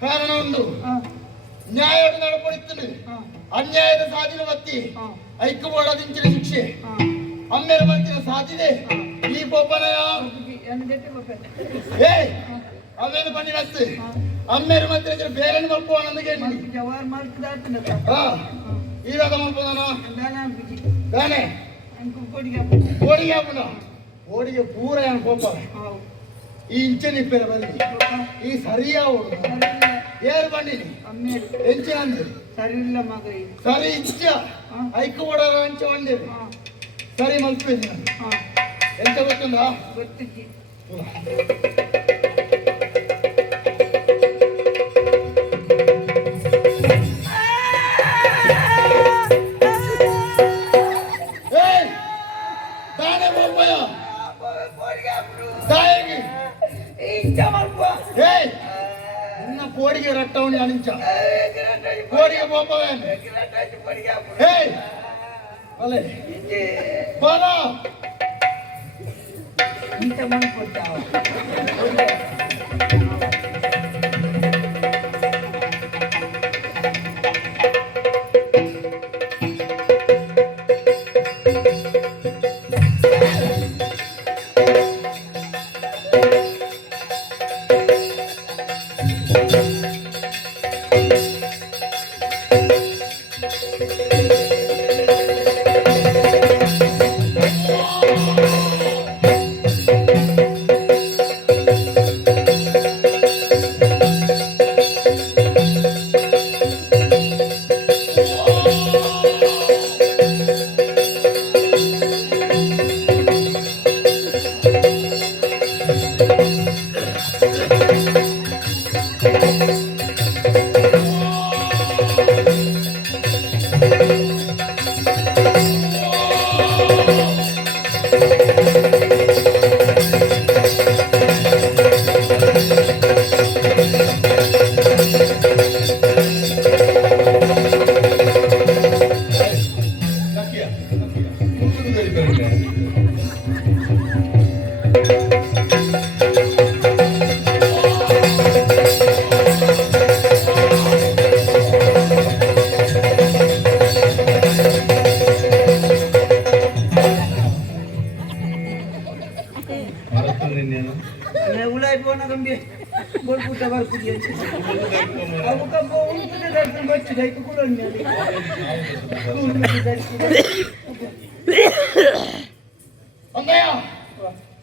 ಕಾರಣ ಒಂದು ನ್ಯಾಯದ ನಡಪಡಿಸುತ್ತದೆ ಅನ್ಯಾಯದ ಸಾಧಿನ ಬತ್ತಿ ಐಕ್ಯಬೋಡದಿಂಚಿನ ಶಿಕ್ಷೆ ಅಮ್ಮೆರ ಮಂಚಿನ ಸಾಧಿದೆ ಈ ಪೊಪ್ಪನಯ ಏ ಅವೇನು ಬಂದಿರತ್ತೆ ಅಮ್ಮೆರ ಮಂತ್ರ ಬೇರೆ ಮಲ್ಪೋ ನನಗೆ ಇವಾಗ ಮಲ್ಪೋದನ ತಾನೆ ಓಡಿಗೆ ಹಾಪುನ ಓಡಿಗೆ ಪೂರ ಏನು ಕೋಪ ಈ ಇಂಚನಿ ಪೇರ ಬಲ್ಲಿ ಈ ಸರಿಯಾ ಓಡು ಏರು ಬಂದಿನಿ ಎಂಚಿನ ಸರಿ ಇಲ್ಲ ಮಗ ಸರಿ ಇಚ್ಚ ಐಕ್ಯ ಓಡಾರ ಅಂಚ ಒಂದೇರು ಸರಿ ಮಲ್ಪಿದ್ದೀನಿ ಎಂತ ಗೊತ್ತುಂದ ಗೊತ್ತಿದ್ದಿ ಕೋಡಿಗೆ ರಟ್ಟವಣಿ ಅನಿಂಚ ಕೋಡಿಗೆ ಬೋಪವೇನು ಬಲೆ ಬಲ ಇಂತ ಮಾಡ್ಕೊಡ್ತಾವ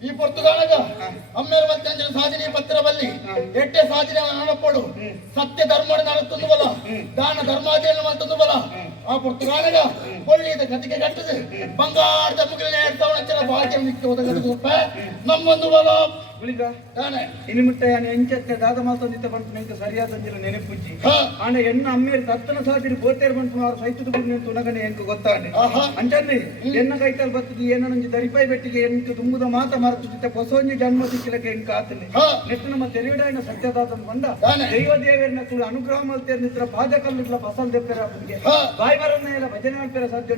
ಈ ಪುರ್ತಗಾಳಗ ಅಮ್ಮೇರ ಮಧ್ಯಾಂಜನ ಸಾಧನೆ ಪತ್ರ ಬಲ್ಲಿ ಎಟ್ಟೆ ಸಾಧನೆ ನಡಪಡು ಸತ್ಯ ಧರ್ಮ ನಡುತ್ತಂದು ಬಲ ದಾನ ಧರ್ಮಾಚರಣೆ ಮಾಡ್ತಂದು ಬಲ ಆ ಪುರ್ತಗಾಳಗ ಒಳ್ಳೆಯದ ಕತಿಗೆ ಕಟ್ಟದು ಬಂಗಾರದ ಮುಗಿಲಿನ 2000 ಭಾಗ್ಯ ನಿತ್ಯ ಒದಗದ ನಮ್ಮೊಂದು ಬಲ ಇನ್ನು ಮುಟ್ಟ ಎಂಚತ್ತೆ ದಾದ ಮಾತೊಂದಿತ್ತ ಬಂತು ನಿಂಗೆ ಸರಿಯಾದ ನೆನಪುಜ್ಜಿ ಆನೆ ಎನ್ನ ಅಮ್ಮೇರು ತತ್ತನ ಸಾಧಿರಿ ಬೋತೇರು ಬಂತು ಮಾರು ಸೈತದ ಗುಡಿ ನಿಂತು ಉನಗನೆ ಎಂಕು ಗೊತ್ತಾನೆ ಅಂಚಂದಿ ಎನ್ನ ಕೈತಲ್ ಬತ್ತದಿ ಏನ ನಂಜಿ ದರಿಪಾಯಿ ಬೆಟ್ಟಿಗೆ ಎಂಕು ತುಂಬುದ ಮಾತ ಮರತುತ್ತಿತ್ತ ಹೊಸೊಂಜಿ ಜನ್ಮ ಸಿಕ್ಕಿಲಕ್ಕೆ ಎಂಕ ಆತನೆ ನೆಟ್ಟು ನಮ್ಮ ತೆರೆಯುಡಾಯಿನ ಸತ್ಯದಾತನ ಬಂದ ದೈವ ದೇವರನ್ನ ಕೂಡ ಅನುಗ್ರಹ ಮಲ್ತೇರ್ ನಿತ್ರ ಪಾದ ಕಲ್ಲಿಗಳ ಬಸಲ್ ದೆಪ್ಪೆರ ಅವನಿಗೆ ಬಾಯಿ ಬರನ್ನ ಎಲ್ಲ ಭಜನೆ ಮಾಡ್ಪೇರ ಸಾಧ್ಯ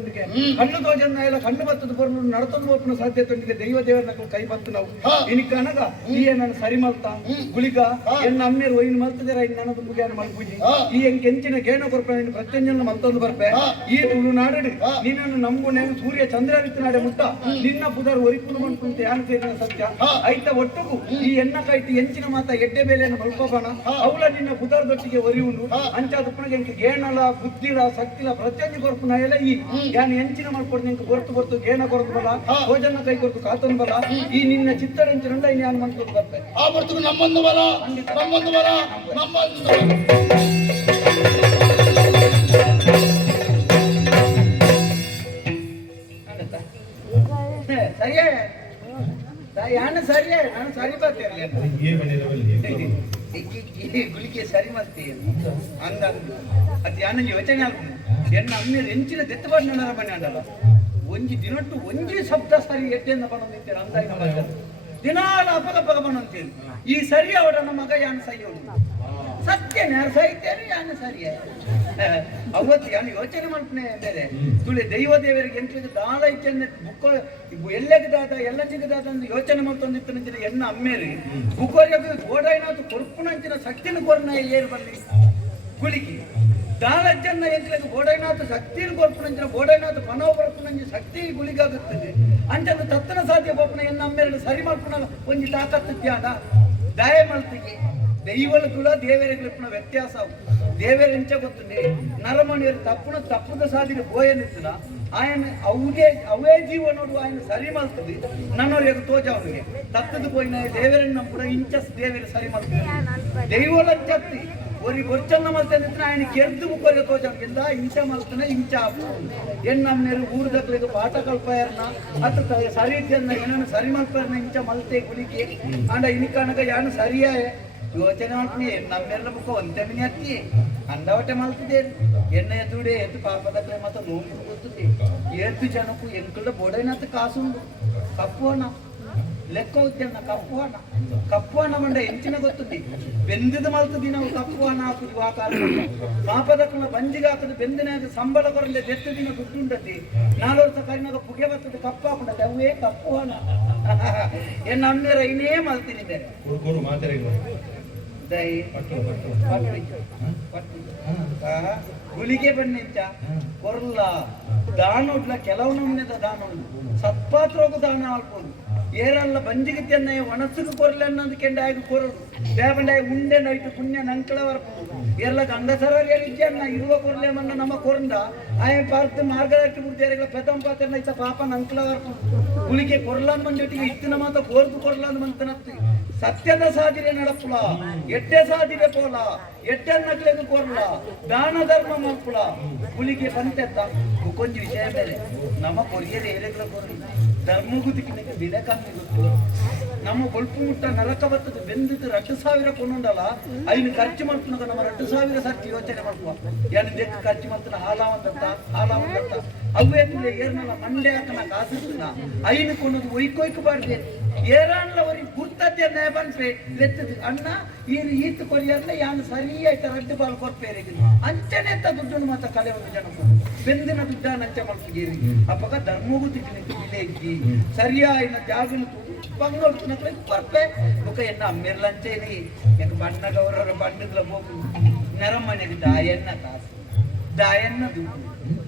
ಕಣ್ಣು ತೋಜನ್ನ ಎಲ್ಲ ಕಣ್ಣು ಬತ್ತದ ಬರಲು ನಡತದ ಒಪ್ಪನ ಸಾಧ್ಯತೆ ದೈವ ದೇವರನ್ನ ಕೈ ಬತ್ತು ನಾವು ಇನಿಕ ಅನಗ ಈ ನನ್ನ ಸರಿ ಮಲ್ತ ಗುಳಿಗ ಎನ್ನ ಅಮ್ಮೇರು ಒಯ್ನು ಮಲ್ತದಿರ ಇನ್ನು ನನ್ನದು ಮುಗಿಯಾನ ಮಲ್ಪುಜಿ ಈ ಕೆಂಚಿನ ಗೇಣ ಕೊರ್ಪೆ ಪ್ರತ್ಯಂಜನ ಮಲ್ತೊಂದು ಬರ್ಪೆ ಈ ತುಳುನಾಡು ನೀನನ್ನು ನಂಬುನೆ ಸೂರ್ಯ ಚಂದ್ರವಿತ್ತು ನಾಡೆ ಮುಟ್ಟ ನಿನ್ನ ಪುದರ್ ಒರಿಪುಲು ಮಂಟುಂತ ಯಾನು ಸೇರಿನ ಸತ್ಯ ಐತ ಒಟ್ಟುಗು ಈ ಎನ್ನ ಕೈತಿ ಎಂಚಿನ ಮಾತ ಎಡ್ಡೆ ಬೇಲೆಯನ್ನು ಮಲ್ಕೋಬಾನ ಅವಳ ನಿನ್ನ ಪುದರ್ದೊಟ್ಟಿಗೆ ಒರಿಯುವುದು ಅಂಚಾದ ಪುಣಗೆ ಗೇಣಲ ಬುದ್ಧಿಲ ಶಕ್ತಿಲ ಪ್ರತಿಯೊಂದು ಕೊರಪು ನಾ ಎಲ್ಲ ಈ ಯಾನ್ ಎಂಚಿನ ಮಾಡ್ಕೊಡ್ದು ನಿಂಗೆ ಗೊತ್ತು ಗೇನ ಕೊರದು ಬಲ ಭೋಜನ ಕೈ ಕೊರತು ಕಾತೊಂದು ಬಲ ಈ ನಿನ್ನ ಚಿತ್ತರಂಚಿನಿಂದ ಇನ್ನು ಯಾನ್ ಮನ್ಕೊಂಡು ಬರ್ತೇನೆ ಆ ಬರ್ತದೆ ನಮ್ಮೊಂದು ಬಲ ನಮ್ಮೊಂದು ಬಲ ನಮ್ಮೊಂದು ಸರಿಯೇ ಯಾನ ಸರಿಯೇ ನಾನು ಸರಿ ಬರ್ತೇನೆ ಗುಳಿಗೆ ಸರಿ ಮಾಡ್ತೀವಿ ಅಂದ ಅದು ಯಾನ ಯೋಚನೆ ಆಗ್ತದೆ ಎನ್ನ ಅಮ್ಮ ಎಂಚಿನ ದೆತ್ತಬಾರ್ದು ನನ್ನ ಮನೆ ಅಂದಲ್ಲ ಒಂಜಿ ದಿನಟ್ಟು ಒಂಜಿ ಶಬ್ದ ಸರಿ ಎಟ್ಟೆಂದ ಬಣ್ಣ ನಿಂತೇನೆ ಅಂದಾಯಿನ ಮಗ ದಿನಾಲ ಅಪಗಪಗ ಬಣ್ಣ ಅಂತೇಳಿ ಈ ಸರಿ ಅವರ ನಮ್ಮ ಮಗ ಯಾನ ಸೈ ಸತ್ಯ ಯಾರು ಸಹಿತೇನೆ ಯಾನ ಸರಿಯೇ ಅವತ್ತು ಯಾನು ಯೋಚನೆ ಮಾಡ್ತಾನೆ ಬೇರೆ ತುಳಿ ದೈವ ದೇವರಿಗೆ ಎಂಟ್ಲಿಗೆ ದಾಳ ಇಚ್ಚಂದ ಬುಕ್ಕ ಎಲ್ಲೆಗೆ ದಾದ ಎಲ್ಲ ಜಿಗದಾದ ಅಂತ ಯೋಚನೆ ಮಾಡ್ತಂದಿತ್ತಂಚಿನ ಎನ್ನ ಅಮ್ಮೇರಿ ಬುಕ್ಕೋರಿಗೆ ಗೋಡಾಯಿನಾತು ಕೊರ್ಪುನಂಚಿನ ಶಕ್ತಿನ ಕೊರ್ನ ಏರು ಬರಲಿ ಗುಳಿಗೆ ದಾಳಜ್ಜನ್ನ ಎಂಟ್ಲಿಗೆ ಗೋಡಾಯಿನಾತು ಶಕ್ತಿನ ಕೊರ್ಪುನಂಚಿನ ಗೋಡಾಯಿನಾತು ಮನೋ ಬರ್ಪುನಂಚಿನ ಶಕ್ತಿ ಗುಳಿಗಾಗುತ್ತದೆ ಅಂಚಂದು ತತ್ತನ ಸಾಧ್ಯ ಬೋಪನ ಎನ್ನ ಅಮ್ಮೇರನ್ನು ಸರಿ ಮಾಡ್ಕೊಂಡಲ್ಲ ಒಂಜಿ ತಾಕತ್ತು ಧ್ಯಾನ ದಯ ಮಲ್ತಿಗೆ ದೈವಲು ಕೂಡ ದೇವರಿಗೆ ವ್ಯತ್ಯಾಸ ದೇವರ ಎಂಚ ಗೊತ್ತುಂಡಿ ನರಮಣಿಯರು ತಪ್ಪದ ಸಾಧಿಗೆ ಬೋಯನಿತ್ತಿನ ఆయన అవే జీవనుడు ఆయన సరి మలుతుంది నన్ను ఎగు తోచ ಅವನಿಗೆ ತತ್ತದು పోయిన ದೇವರನ್ನ ಕೂಡ ಇಂಚಸ್ ದೇವರ ಸರಿ ಮಲ್తుంది ದೈವಲ ಚತ್ತಿ ಒರಿ ಗೊಚ್ಚನ್ನ ಮಲ್ತಂದಿತ್ರ ఆయన ಕೆರ್ದು ಮುಕ್ಕರೆ ತೋಚ ಅವನಿಂದ ಇಂಚ ಮಲ್ತನೆ ಇಂಚ ಎನ್ನಮ್ನೇರು ಊರು ದಕ್ಕಲಿಗೆ ಪಾಠ ಕಲ್ಪಾಯರ್ನ ಅತ್ತ ಸರಿ ಇದ್ದನ್ನ ಏನನ್ನು ಸರಿ ಮಲ್ಪರ್ನ ಇಂಚ ಮಲ್ತೆ ಗುಳಿಗೆ ಅಂಡ ಇನಿಕನಗ ಯಾನು ಸರಿಯಾಯ ಯೋಚನೆ ಮಾಡ್ತೀನಿ ನಮ್ಮೆಲ್ಲ ಮುಖ ಒಂದೇ ಮಿನಿ ಹತ್ತಿ ಅಂದವಟೆ ಮಲ್ತಿದೆ ಎಣ್ಣೆ ಎದುಡೆ ಎದ್ದು ಪಾಪದಕ್ಕೆ ಮತ್ತೆ ನೋವು ಗೊತ್ತದೆ ಎದ್ದು ಜನಕ್ಕೂ ಎಂಕುಳ ಬೋಡೈನತ್ತು ಕಾಸು ಉಂಟು ಕಪ್ಪು ಹಣ ಲೆಕ್ಕ ಉದ್ಯನ್ನ ಕಪ್ಪು ಹಣ ಮಂಡ ಎಂಚಿನ ಗೊತ್ತದೆ ಬೆಂದಿದ ಮಲ್ತದಿ ನಾವು ಕಪ್ಪು ಹಣ ಹಾಕುದು ಆ ಕಾಲ ಪಾಪದಕ್ಕನ ಬಂಜಿಗೆ ಹಾಕದು ಬೆಂದಿನಾಗ ಸಂಬಳ ಕೊರಂದೆ ದೆತ್ತು ದಿನ ದುಡ್ಡು ಉಂಟತಿ 4 ವರ್ಷ ಕರಿನಾಗ ಪುಗೆ ಬರ್ತದೆ ಕಪ್ಪು ಹಾಕೊಂಡದೆ ಅವೇ ಕಪ್ಪು ಹಣ ಎನ್ನ ಅಮ್ಮೇರ ಇನ್ನೇ ಮಲ್ತೀನಿ ಬೇರೆ ಗುಳಿಗೆ ಬಣ್ಣಿಂಚ ಕೊರ್ಲ ದಾನೋಡ್ಲ ಕೆಲವು ನಮ್ನೆದ ದಾನೋಡು ಸತ್ಪಾತ್ರೋಗು ದಾನ ಹಾಕ್ಬೋದು ಏರಲ್ಲ ಬಂಜಿಗಿತ್ತೆನ್ನ ಒಣಸುಕು ಕೊರ್ಲೆ ಅನ್ನೋದು ಕೆಂಡಾಗಿ ಕೊರಡು ದೇವಂಡಾಯಿ ಉಂಡೆ ನೈಟು ಪುಣ್ಯ ನಂಕಳ ಬರ್ಬೋದು ಎಲ್ಲ ಗಂಡಸರಲ್ಲಿ ಇದ್ದನ್ನ ಇರುವ ಕೊರ್ಲೆ ಮನ್ನ ನಮ್ಮ ಕೊರಂದ ಆಯ ಪಾರ್ತ್ ಮಾರ್ಗದರ್ಶಿ ಬುದ್ಧಿಯರಿಗಳ ಪೆದಂ ಪಾತ್ರನ ಇತ್ತ ಪಾಪ ನಂಕಳ ಬರ್ಬೋದು ಗುಳಿಗೆ ಕೊರ್ಲಾನ್ ಬಂದಿಟ್ಟಿಗೆ ಇತ್ತಿನ ಮಾತ ಕೋರ್ದು ಕೊರ್ಲಾನ್ ಮಂತನತ್ತಿ ಸತ್ಯದ ಸಾಧಿರೆ ನಡಪುಲ ಎಡ್ಡೆ ಸಾಧಿರೆ ಪೋಲ ಎಡ್ಡೆ ನಕ್ಲೆದು ಕೊರ್ಲ ದಾನ ಧರ್ಮ ಮಲ್ಪುಲ ಗುಳಿಗೆ ಬಂತೆತ್ತ ಕೊಂಚ ವಿಷಯ ಬೇರೆ ನಮ್ಮ ಕೊರಿಯರು ಏರೆಗಳ ಕೊರಲಿ ಧರ್ಮಗುದಿಕ್ಕೆ ಬೆಲೆ ಕಮ್ಮಿ ಗೊತ್ತು ನಮ್ಮ ಕೊಳ್ಪು ಮುಟ್ಟ ನರಕ ಬರ್ತದೆ ಬೆಂದಿದ್ದು 2,000 ಕೊಂಡುಂಡಲ್ಲ ಐನು ಖರ್ಚು ಮಾಡ್ತಾಗ ನಮ್ಮ 2,000 ಸರ್ತಿ ಯೋಚನೆ ಮಾಡ್ಕುವ ಏನು ದೆಕ್ಕು ಖರ್ಚು ಮಾಡ್ತಾನೆ ಹಾಲಾವಂತ ಅವೇ ತುಲೆ ಏರ್ನಲ್ಲ ಮಂಡೆ ಹಾಕನ ಕಾಸಿರ್ತನ ಐನು ಕೊಂಡದು ಒಯ್ಕೊಯ್ಕು ಬಾರ್ದೆ ಏರಾನ್ಲವರಿಗೆ ಗುರ್ತತೆ ಬಂದ್ರೆ ಲೆತ್ತದು ಅಣ್ಣ ಈತು ಕೊರಿಯರ್ನ ಯಾನು ಸರಿಯಾಯ್ತು ರಡ್ಡು ಬಾಲ್ ಕೊರ್ಪೇರಿ ಅಂಚನೆ ಅಂತ ದುಡ್ಡನ್ನು ಮಾತ್ರ ಕಲೆ ಒಂದು ಜನ ಬೆಂದಿನ ದುಡ್ಡ ನಂಚ ಮಾಡ್ತಿದ್ದೀರಿ ಅಪ್ಪಗ ಧರ್ಮಗುದಿಗೆ ಇಕ್ಕಿ ಸರಿಯಾಯಿನ ಜಾಗಲು ಬಂಗೋಡ್ತು ಕೊರ್ಪೆ ಮುಖ ಎನ್ನ ಅಮ್ಮಿರ್ಲಂಚೇನಿ ಎಂಕ ಬಣ್ಣ ಗೌರವರ ಬಣ್ಣದ ಹೋಗು ನರಮನೆಗೆ ದಾಯನ್ನ ಕಾಸು ದಾಯನ್ನ ದುಡ್ಡು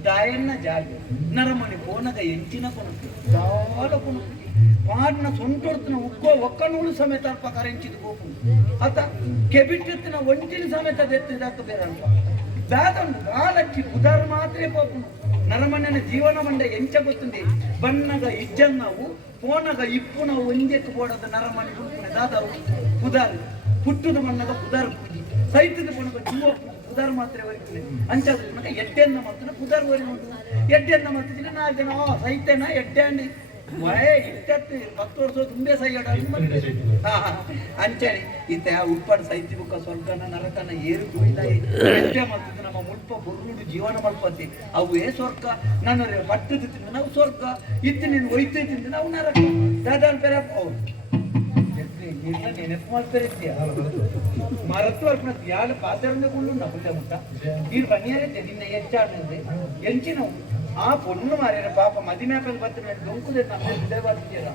ದಾಯನ್ನ ಜಾಗ ನರಮಣಿ ಕೋನಗ ಎಂಚಿನ ಕೊನುಕು ದಾಲ ಕೊನುಕು ಪಾಡ್ನ ಸೊಂಟೊಡ್ತಿನ ಒಕ್ಕನೂಳು ಸಮೇತ ಅಲ್ಪ ಕರೆಂಚಿದು ಹೋಗು ಆತ ಕೆಬಿಟ್ಟಿನ ಒಂಟಿನ ಸಮೇತ ದೆತ್ತಿದಾಕ ಬೇರೆ ಅಲ್ಪ ದಾದಂಡು ದಾಲಕ್ಕಿ ಉದಾರ ಮಾತ್ರ ಹೋಗು ನರಮಣ್ಯನ ಜೀವನ ಮಂಡ ಎಂಚ ಗೊತ್ತುಂದಿ ಬಣ್ಣಗ ಇಜ್ಜನ್ನವು ಪೋನಗ ಇಪ್ಪು ನಾವು ಒಂದೆತ್ತು ಬೋಡದ ನರಮಣಿ ಹುಡುಕಿನ ದಾದವು ಪುದಾರ್ ಪುಟ್ಟದ ಮಣ್ಣಗ ಪುದಾರ್ ಪೂಜಿ ಸೈತದ ಪೊಣಗ ಜೀವ ಪುದಾರ್ ಮಾತ್ರ ವರಿತದೆ ಅಂಚದ ಎಡ್ಡೆನ್ನ ಮಾಡ್ತಾನೆ ಪುದಾರ್ ವರಿ ಉಂಟು ಎಡ್ಡೆನ್ನ ಮಾಡ್ತಿದ್ದೀನಿ 4 ಜನ ಸೈತೇನ ಎಡ್ಡೆ ಅಂಡಿ ಮಳೆ ಇಟ್ಟತ್ತು 10 ವರ್ಷ ತುಂಬೆ ಸೈಯಡ ಅಂಚಳಿ ಇತ್ತ ಉಪ್ಪಡ ಸೈತಿ ಬುಕ್ಕ ಸ್ವರ್ಗನ ನರಕನ ಏರು ಕುಯ್ದಾಯಿ ಎಡ್ಡೆ ಮಾಡ್ತಿದ್ದು ನಮ್ಮ ಮುಲ್ಪ ಬುರುಡು ಜೀವನ ಮಲ್ಪತಿ ಅವೇ ಸ್ವರ್ಗ ನನ್ನ ಪಟ್ಟದ ತಿಂದು ನಾವು ಸ್ವರ್ಗ ಇತ್ತು ನೀನು ಒಯ್ತು ತಿಂದು ನಾವು ನರಕ ದಾದಾನ್ ಪೆರ ನೆನಪು ಮಾಡ್ತಾರಿದ್ಯಾ ಮರತ್ತು ಅರ್ಪಣ ಯಾರು ಪಾತ್ರೆ ಕೊಂಡು ನಮ್ಮದೇ ಮುಟ್ಟ ನೀನು ಬನ್ನಿಯಾರೈತೆ ನಿನ್ನ ಹೆಚ್ಚಾಡಿದ್ರೆ ಎಂಚಿನವು ಆ ಪೊಣ್ಣು ಮಾರ್ಯಾರ ಪಾಪ ಮದಿಮ್ಯಾಪಲ್ಲಿ ಬರ್ತೀನಿ ದೊಂಕುದೇ ನಮ್ಮ ಹೃದಯ ಬರ್ತೀರ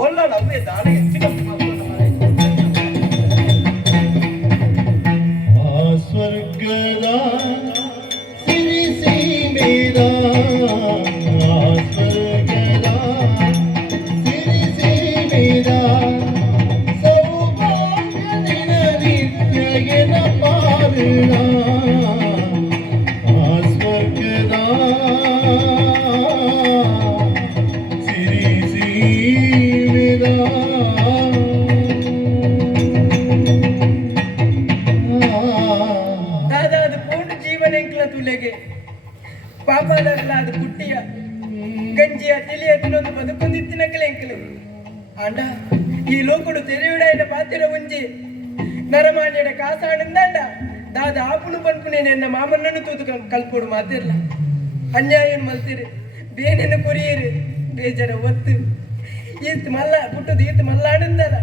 ಓಲಾಡ ಅವೇ ದಾಳ ಹೆಚ್ಚಿನ ಸ್ವರ್ಗದ ಸಿರಿಸಿ ಮೇರ ಸ್ವರ್ಗದ ಸಿರಿಸಿ ಮೇರ ಸೌಭಾಗ್ಯದಿನ ನಿತ್ಯಗೆನ ಪಾರಣ ಸ್ವರ್ಗ ಪಾಪದಲ್ಲ ಅದು ಕುಟ್ಟಿಯ ಗಂಜಿಯ ತಿಳಿಯ ತಿನ್ನೊಂದು ಬದುಕೊಂದಿತ್ತಿನಕಲೆ ಎಂಕಲೆ ಅಂಡ ಈ ಲೋಕಡು ತೆರೆಯುಡಾಯಿನ ಪಾತಿರ ಒಂಜಿ ನರಮಾನ್ಯಡ ಕಾಸಾಡಿಂದಂಡ ದಾದ ಆಪುಳು ಬಂದ್ಪುನೆ ನನ್ನ ಮಾಮನ್ನನ್ನು ತೂದು ಕಲ್ಪೋಡು ಮಾತಿರ್ಲ ಅನ್ಯಾಯ ಮಲ್ತಿರಿ ಬೇನೆನ್ನು ಕೊರಿಯರು ಬೇಜಾರ ಒತ್ತು ಈತ್ ಮಲ್ಲ ಪುಟ್ಟದು ಈತ್ ಮಲ್ಲಾಡಿಂದಲ್ಲ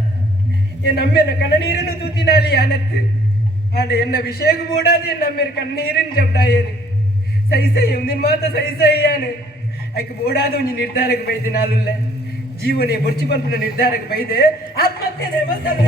என் அம்மையில கண்ணீருன்னு தூத்தினாலே அனத்து ஆட என்ன விஷயம் கூடாது என் அம்மையர் கண்ணீருன்னு చెప్తాయేరు సైసయ్యం నిన్ మాత సైసయ్యాను ఐకి బోడాదు నీ నిర్ధారకు బైది నాలుల్ల జీవనే బొర్చి పంపిన నిర్ధారకు బైదే ఆత్మహత్య దేవతలు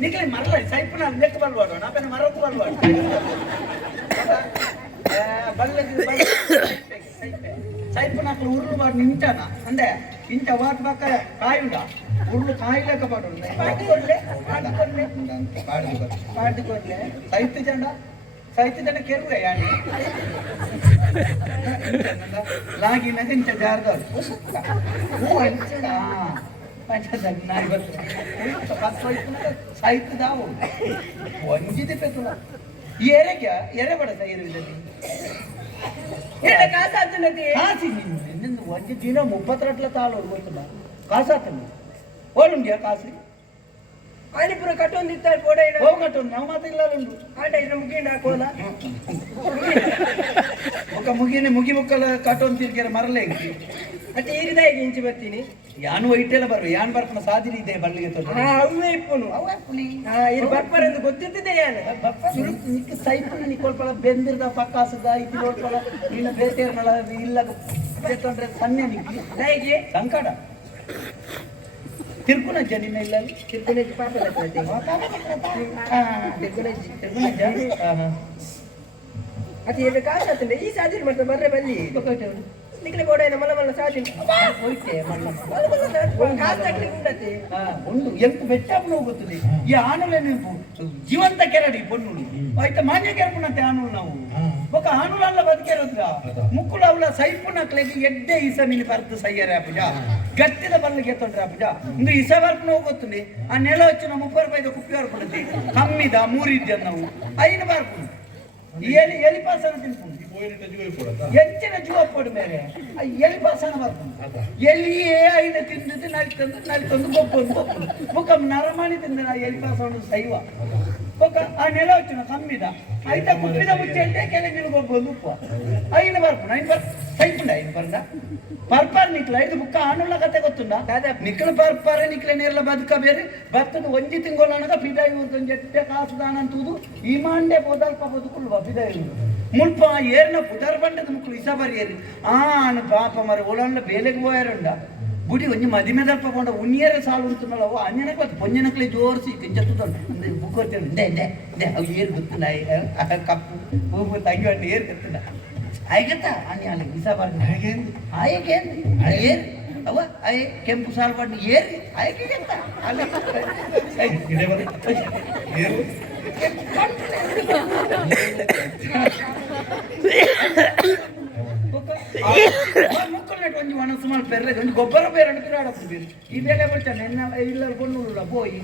నీకు మరల సైపు నాకు లెక్క బలవాడు నా పైన మరొక బలవాడు సైపు నాకు ఉర్లు వాడు నించానా అంటే ఇంత వాటి పక్క కాయుండా ఉర్లు కాయలేక పడు పాడుకోర్లే సైతు జెండా కెరుగాయాని లాగినాక ఇంత జారదాడు ಸಾಹಿತ್ಯ ನಾವು ಒಂಜಿದೆ ಪೆತ್ತುಲ ಏರೆಗೆ ಎರೆ ಬಡ ಸೈರಿದಲ್ಲಿ ಕಾಸಿ ನಿನ್ನ ಒಂಜಿ ದಿನ 32 ತಾಳು ಗೊತ್ತಿಲ್ಲ ಕಾಸಾತನು ಓಡುಂಡ್ಯಾ ಕಾಸಿ ಆನಿಪುರ ಕಟ್ಟೊಂದಿತ್ತಾರೆ ಪೋಡೈನ ಹೋಗ ಕಟ್ಟೊಂದು ನಾವು ಮಾತ್ರ ಇಲ್ಲ ಆಟ ಇನ್ನು ಮುಗಿನ ಕೋಲ ఒక ಮುಗಿ ಮುಕ್ಕಲ ಕಟ್ಟೊಂದು ತಿರ್ಗಿರ ಮರಲೇ ಮತ್ತೆ ಈರಿದಾಗಿ ಇಂಚಿ ಬರ್ತೀನಿ ಯಾನು ಇಟ್ಟೆಲ್ಲ ಬರುವ ಯಾನ್ ಬರ್ಪನ ಸಾಧಿರಿ ಇದೆ ಬಳ್ಳಿಗೆ ಅವೇ ಇಪ್ಪುನು ಇದು ಬರ್ಪರೆಂದು ಗೊತ್ತಿದ್ದಿದೆ ಯಾನು ನಿಕ್ಕೆ ಸೈಪು ನೀ ಕೊಲ್ಪಳ ಬೆಂದಿರ್ದ ಪಕ್ಕಾಸದ ಇದು ನೋಡ್ಕೊಳ ನೀನು ಬೇಟೆರ್ನಳ ಇಲ್ಲ ಬೇಟೊಂಡ್ರೆ ಸನ್ನೆ ನಿಕ್ಕಿ ಹೇಗೆ ಸಂಕಟ ತಿರ್ಕುನ ಜನಿನ ಇಲ್ಲ ತಿರ್ಗುನಜ್ಜಿ ಪಾಪ ಅದು ಏನು ಕಾಸಾತಂಡೆ ಈ ಸಾಧಿರಿ ಮತ್ತೆ ಬರ್ರೆ ಬಲ್ಲಿ ನಿಕ್ಲೆ ಬೋಡೈನ ಮಲ್ಲ ಮಲ್ಲ ಸಾಧಿರಿ ಒಂದು ಎಂಟು ಬೆಟ್ಟಪ್ಪನ ಹೋಗುತ್ತದೆ ಈ ಆನುಲೆ ನೀವು ಜೀವಂತ ಕೆರಡಿ ಪೊನ್ನುಡಿ ಆಯ್ತಾ ಮಾನ್ಯ ಕೆರಪುನಂತೆ ಆನುಲು ನಾವು ఒక ఆనులల్ల బతికేరుగా ముక్కులు అవుల సైపునక్లకి ఎడ్డే ఇసమిని భర్త సయ్యరా పూజ గట్టిద బల్లకి ఎత్తుండ్రా పూజ ఇంక ఇస వరకు ಹೋಗುತ್ತದೆ ఆ నెల వచ్చిన 30 రూపాయలు కుప్పి వరకు పడుతుంది కమ్మిద మూరిద్ది అన్నావు అయిన వరకు ಎಲಿ ಪಾಸನ ತಿನ್ಕೊಂಡು ಎಂಚಿನ ಜೀವ ಪಡು ಮೇಲೆ ಎಲಿ ಪಾಸನ ಬರ್ತದೆ ಎಲ್ಲಿಯೇ ಐನ ತಿಂದು ನಲಿ ತಂದು ಗೊಬ್ಬೊಂದು ಮುಖಂ ನರಮಾಣಿ ತಿಂದ ಎಲಿ ಪಾಸನ ಸೈವ ఒక ఆ నెల వచ్చిన కమ్మిద అయితే కుప్పిద ముచ్చంటే కెలగిన గొబ్బొందు ఉప్పు అయిన వరకు సైపుండ అయిన పరంగా ಪರ್ಪರ್ ನಿಕ್ಲ ಇದು ಬುಕ್ಕ ಆನುಲ್ಲ ಕತೆ ಗೊತ್ತುಂಡ ನಿಕ್ಲ ಪರ್ಪರೆ ನಿಕ್ಲ ನೇರ್ಲ ಬದುಕ ಬೇರೆ ಬತ್ತದ ಒಂಜಿ ತಿಂಗೊಳನಗ ಪಿದಾಯಿ ಊರ್ದೊಂದು ಜಟ್ಟೆ ಕಾಸು ದಾನ ಅಂತುದು ಈ ಮಾಂಡೆ ಪೋದಲ್ಪ ಬದುಕುಲ್ವ ಪಿದಾಯಿ ಮುಲ್ಪ ಏರ್ನ ಪುದರ್ ಬಂಡದ ಮುಕ್ಳು ಇಸ ಬರಿಯರಿ ಆನು ಪಾಪ ಮರ ಒಳಂಡ ಬೇಲೆಗೆ ಹೋಯಾರುಂಡ ಗುಡಿ ಒಂಜಿ ಮದಿಮೆ ದಲ್ಪ ಕೊಂಡ ಉನ್ನಿಯರ ಸಾಲು ಉಂಟುನಲ್ಲ ಓ ಅಂಜನಕ್ಕೆ ಮತ್ತು ಪೊಂಜನಕ್ಲೆ ಜೋರಿಸಿ ಕಿಂಚತ್ತುಂಡು ಅಂದ್ರೆ ಬುಕ್ ಹೋಗ್ತೇನೆ ದೇ ಅವು ಏರು ಗೊತ್ತುಂಡ ಕಪ್ಪು ಹೂವು ತಂಗಿ ಹಣ್ಣು ಏರು ಗೊತ್ತುಂಡ ಆಯ್ಗತ್ತ ಅನಿ ಅಲ್ಲಿ ಇಸ ಬರ್ದು ಆಯ್ಗೇನು ಏರು ಅವ ಆಯ್ ಕೆಂಪು ಸಾಲು ಬಣ್ಣ ಏರಿ ಆಯ್ಕೆಗೆಂತ ಅಲ್ಲಿ ముక్కలు కొంచెం మన సుమారు పెర్లేదు కొంచెం గొబ్బర పేరు అడుగుతున్నాడు ఈ వేళ వచ్చాను నిన్న ఇళ్ళ కొన్ను పోయి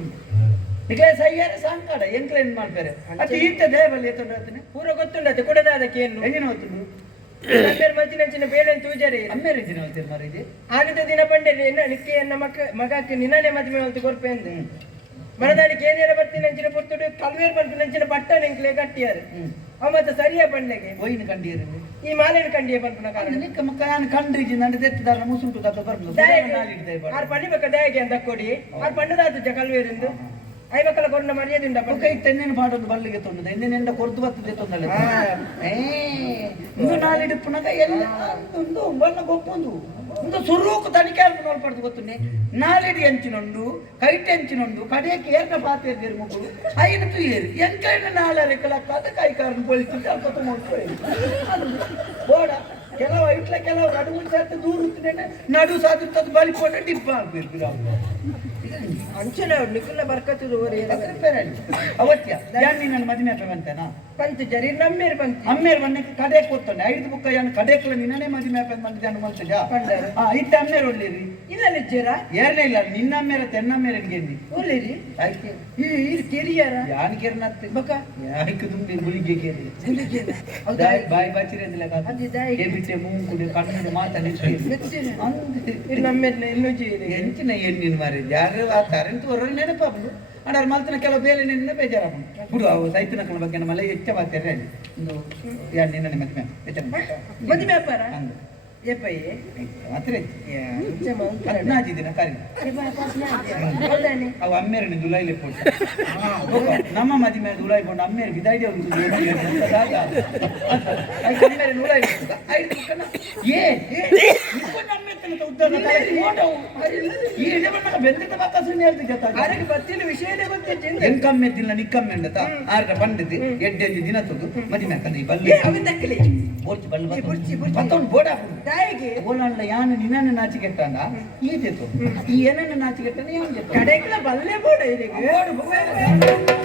ఇట్లా సయ్యారు సాంకాడ ఎంకలేని మన పేరు అది ఇంత దేవలు ఎత్తుండే ಪೂರ ಗೊತ್ತುಂಡತ್ತೆ ಕೊಡದ ಅದಕ್ಕೆ ಏನು ಹೆಂಗಿನ ಹೋಗ್ತೀನಿ ಅಮ್ಮೇರ್ ಮಜ್ಜಿನ ಚಿನ್ನ ಬೇಳೆನ್ ತೂಜಾರೆ ಅಮ್ಮೇರ್ ಇದ್ದೀನಿ ಹೋಗ್ತೀನಿ ಮರ ಇದು ಆಗಿದ್ದ ದಿನ ಬಂಡೆ ಎನ್ನ ನಿಕ್ಕೆ ಎನ್ನ ಮಗಕ್ಕೆ ನಿನ್ನನೆ ಮದುವೆ ಅಂತ ಕೊರ್ಪೆ ಅಂದೆ ಮನದಾಳಿಗೆ ಏನೇರ ಬರ್ತೀನಿ ಅಂಚಿನ ಪುರ್ತುಡು ಕಲ್ವೇರ್ ಬರ್ತೀನಿ ಅಂಚಿನ ಬಟ್ಟ ನಿಂಕ್ಲೆ ಕಟ್ಟಿಯಾರು ಅವ ಮತ್ತೆ ಸರಿಯಾ ಬಂಡೆಗೆ ಒಯ್ನು ಕಂಡಿಯರು ಈ ಮಾಲೇನ ಕಂಡಿಯ ಬರ್ಪನ ಕಾರಣ ನಿಕ್ಕ ಮಕ್ಕ ಕಂಡ್ರಿ ನಂದು ತೆತ್ತದಾರ ಮುಸುಂಟು ತಕ್ಕ ಬರ್ಬೋದು ಆರು ಪಂಡಿಬೇಕ ದಯಾಗೆ ಅಂತ ಕೊಡಿ ಆರು ಪಂಡದಾತು ಕಲ್ವೇರಿಂದು ಐ ಮಕ್ಕಳ ಕೊರನ ಮರ್ಯಾದಿಂದ ಕೈ ತೆನ್ನಿನ ಪಾಡೊಂದು ಬಲ್ಲಿಗೆ ತೊಂದದ ಎಂದಿನಿಂದ ಕೊರ್ದು ಬರ್ತದೆ ತೊಂದಲ್ಲ ಇಂದು ನಾಳಿಡುಪ್ಪುನಾಗ ಎಲ್ಲ ಒಂದು ಬಣ್ಣ ಗೊಪ್ಪೊಂದು ಒಂದು ಸುರೂಕು ತನಿಖೆ ಅಲ್ಪ ನೋಡ್ಬಾರ್ದು ಗೊತ್ತುಂಡೆ ನಾಳೆಡಿ ಎಂಚಿನೊಂದು ಕೈಟೆ ಎಂಚಿನೊಂದು ಕಡೆಯಕ್ಕೆ ಏರ್ನ ಪಾತ್ರೆ ಮಕ್ಕಳು ಐನತ್ತು ಏರಿ ಎಂಕೈನ ನಾಳೆ ರೆಕ್ಕಲಕ್ಕ ಅದು ಕೈ ಕಾರನ್ನು ಪೊಳಿಸಿದ್ದು ಅಲ್ಪ ತುಂಬ ಬೋಡ ಕೆಲವು ಇಟ್ಲ ಕೆಲವು ನಡುವು ಸಾರ್ಥ ದೂರ ನಡು ಸಾಧಿರ್ತದ ಬಲಿ ಪೋಟ ಡಿಪ್ಪ ಆಗ್ಬೇಕು ಅಂಚನೆ ನಿಖಿಲ ಬರ್ಕತ್ತದು ಅವತ್ಯ ಯಾನ್ ನನ್ನ ಮದುವೆ ಅಂತನಾ ಪಂಚ ಜರಿ ನಮ್ಮೇರ್ ಬಂತು ಅಮ್ಮೇರ್ ಮನೆಗೆ ಕಡೆ ಕೊಡ್ತಾನೆ ಐದು ಬುಕ್ಕ ಯಾನು ಕಡೆಕ್ಲ ನಿನ್ನನೇ ಮದುವೆ ಬಂದಿದ್ದೆ ಅನ್ನು ಮಂತಜ ಇತ್ತ ಅಮ್ಮೇರ್ ಒಳ್ಳಿರಿ ಇಲ್ಲ ನಿಜ್ಜರ ಏನೇ ಇಲ್ಲ ನಿನ್ನ ಅಮ್ಮೇರ ತೆನ್ನ ಅಮ್ಮೇರನ್ಗೆ ಒಳ್ಳಿರಿ ಆಯ್ತು ಈ ಕೆರಿಯಾರ ಯಾನ್ ಕೇರ್ನತ್ತೆ ಬಕ ಯಾಕೆ ತುಂಬಿ ಗುಳಿಗೆ ಕೇರಿ ಗುಳಿಗೆ ಬಾಯಿ ಬಾಚಿರದಿಲ್ಲ ಬಿಟ್ಟೆ ಮೂಗು ಕಣ್ಣು ಮಾತಾಡಿ ನಮ್ಮೇರ್ನ ಇನ್ನೂ ಜೀರಿ ಎಂಚಿನ ಹೆಣ್ಣಿನ ಮಾರಿ ಯಾರು ಆ ತಾರಂತ ಹೊರ ನೆನಪಾಬು ಅಡಾರ್ ಮಲ್ತನ ಕೆಲವು ಬೇಲೆ ನಿನ್ನ ಬೇಜಾರ ಬಿಡು ಅವು ಸೈತನಕನ ಬಗ್ಗೆ ನಮ್ಮಲ್ಲ ಹೆಚ್ಚ ಮಾತಾಡ್ರೆ ಒಂದು ಎರಡು ನಿನ್ನ ಮದುವೆ ಮದುವೆ ವ್ಯಾಪಾರ ಏಪಯ್ಯ ಮಾತ್ರ ಹದಿನಾಜಿ ದಿನ ಕರಿ ಅವು ಅಮ್ಮೇರని ದುಲೈಲೆ ಪೋಟ ನಮ್ಮ ಮದುವೆ ದುಲೈ ಕೊಂಡು ಅಮ್ಮೇರ ಬಿದಾಯ್ದೆ ಒಂದು ಅಮ್ಮೇರ ದುಲೈ ಐದು ಕಣ ಏ ವಿಷಯ ಎಂಕಮ್ಮೆ ದಿನ ನಿಕ್ಕಮ್ಮೆ ಅಂದತ ಆರ್ಡ ಬಂದದ್ದು ಎಡ್ಡೆದ್ದು ದಿನ ತೊಂದು ಮದುವೆ ಹಾಕಂದ್ರೆ ಬಲ್ಲಿ ಬೋರ್ಚಿ ಬಲ್ಲಿ ಮತ್ತೊಂದು ಬೋಡ ಓಲಲ್ಲ ಯಾನು ನಿನ್ನನ್ನು ನಾಚಿಕೆಟ್ಟಂದ ಈತಿತ್ತು ಈ ಏನನ್ನು ನಾಚಿಕೆಟ್ಟಂದ ಯಾನು ಕಡೆಗಳ ಬಲ್ಲೆ ಬೋಡ ಇದಕ್ಕೆ